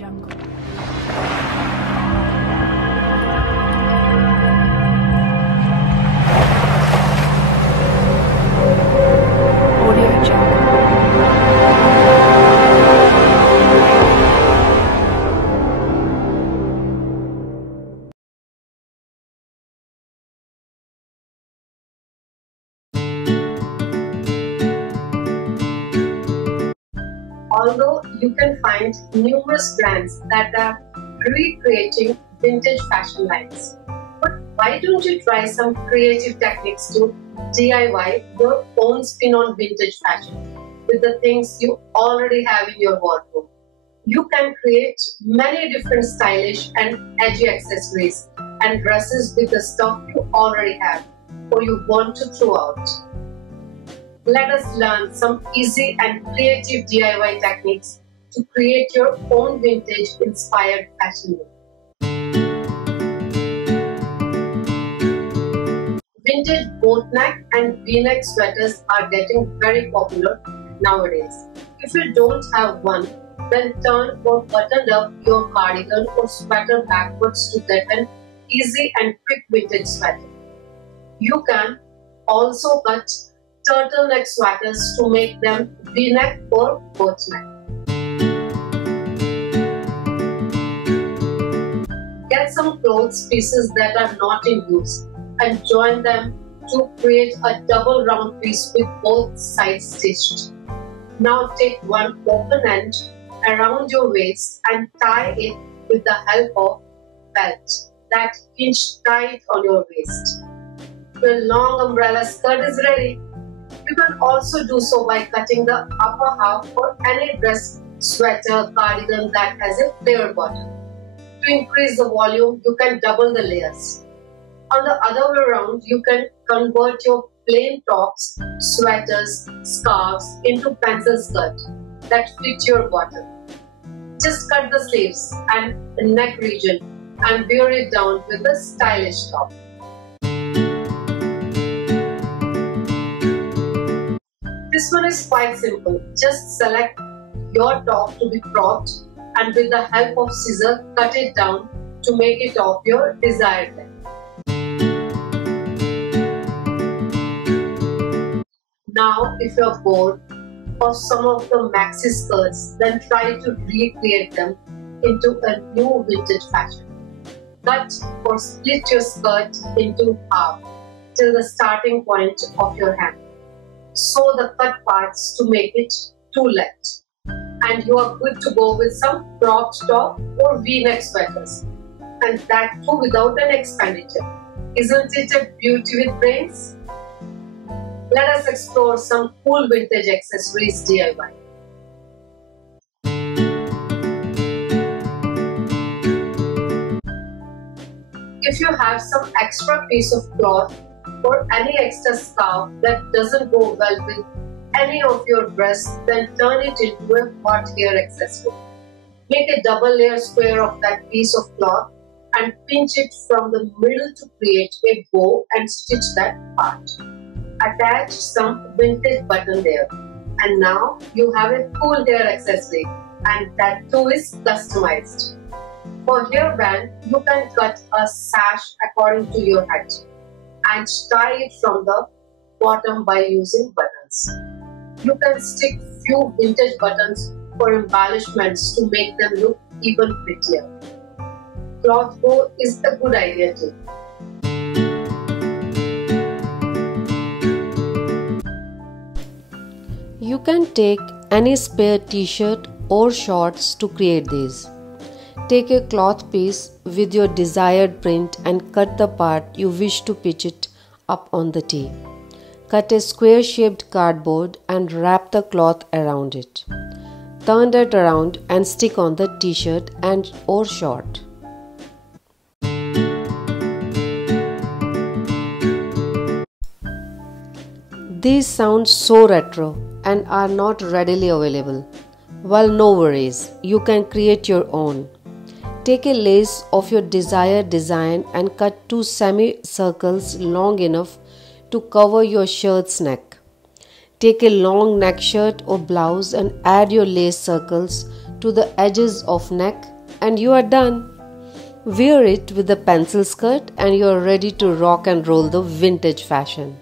Jungle. Audio Jungle. Although you can find numerous brands that are recreating vintage fashion lines. But why don't you try some creative techniques to DIY your own spin on vintage fashion with the things you already have in your wardrobe? You can create many different stylish and edgy accessories and dresses with the stuff you already have or you want to throw out. Let us learn some easy and creative DIY techniques to create your own vintage inspired fashion look. Vintage boat neck and V-neck sweaters are getting very popular nowadays. If you don't have one, then turn or button up your cardigan or sweater backwards to get an easy and quick vintage sweater. You can also cut turtleneck sweaters to make them V-neck or boat neck. Get some clothes pieces that are not in use and join them to create a double round piece with both sides stitched. Now take one open end around your waist and tie it with the help of belt that hinge tight on your waist. Your long umbrella skirt is ready. You can also do so by cutting the upper half for any dress, sweater, cardigan that has a flared bottom. To increase the volume, you can double the layers. On the other way around, you can convert your plain tops, sweaters, scarves into pencil skirt that fit your bottom. Just cut the sleeves and the neck region and wear it down with a stylish top. This one is quite simple. Just select your top to be cropped and with the help of scissors cut it down to make it of your desired length. Now if you are bored of some of the maxi skirts, then try to recreate them into a new vintage fashion. Cut or split your skirt into half till the starting point of your hand. Sew the cut parts to make it two-let. And you are good to go with some cropped top or V-neck sweaters. And that too without an expenditure. Isn't it a beauty with brains? Let us explore some cool vintage accessories DIY. If you have some extra piece of cloth or any extra scarf that doesn't go well with any of your dress, then turn it into a hot hair accessory. Make a double layer square of that piece of cloth and pinch it from the middle to create a bow and stitch that part. Attach some vintage button there. And now you have a cool hair accessory, and that too is customized. For hairband, you can cut a sash according to your height and tie it from the bottom by using buttons. You can stick few vintage buttons for embellishments to make them look even prettier. Cloth bow is a good idea too. You can take any spare t-shirt or shorts to create these. Take a cloth piece with your desired print and cut the part you wish to pitch it up on the tee. Cut a square-shaped cardboard and wrap the cloth around it. Turn it around and stick on the t-shirt and or short. These sound so retro and are not readily available. Well, no worries, you can create your own. Take a lace of your desired design and cut two semicircles long enough to cover your shirt's neck. Take a long neck shirt or blouse and add your lace circles to the edges of neck and you are done. Wear it with a pencil skirt and you are ready to rock and roll the vintage fashion.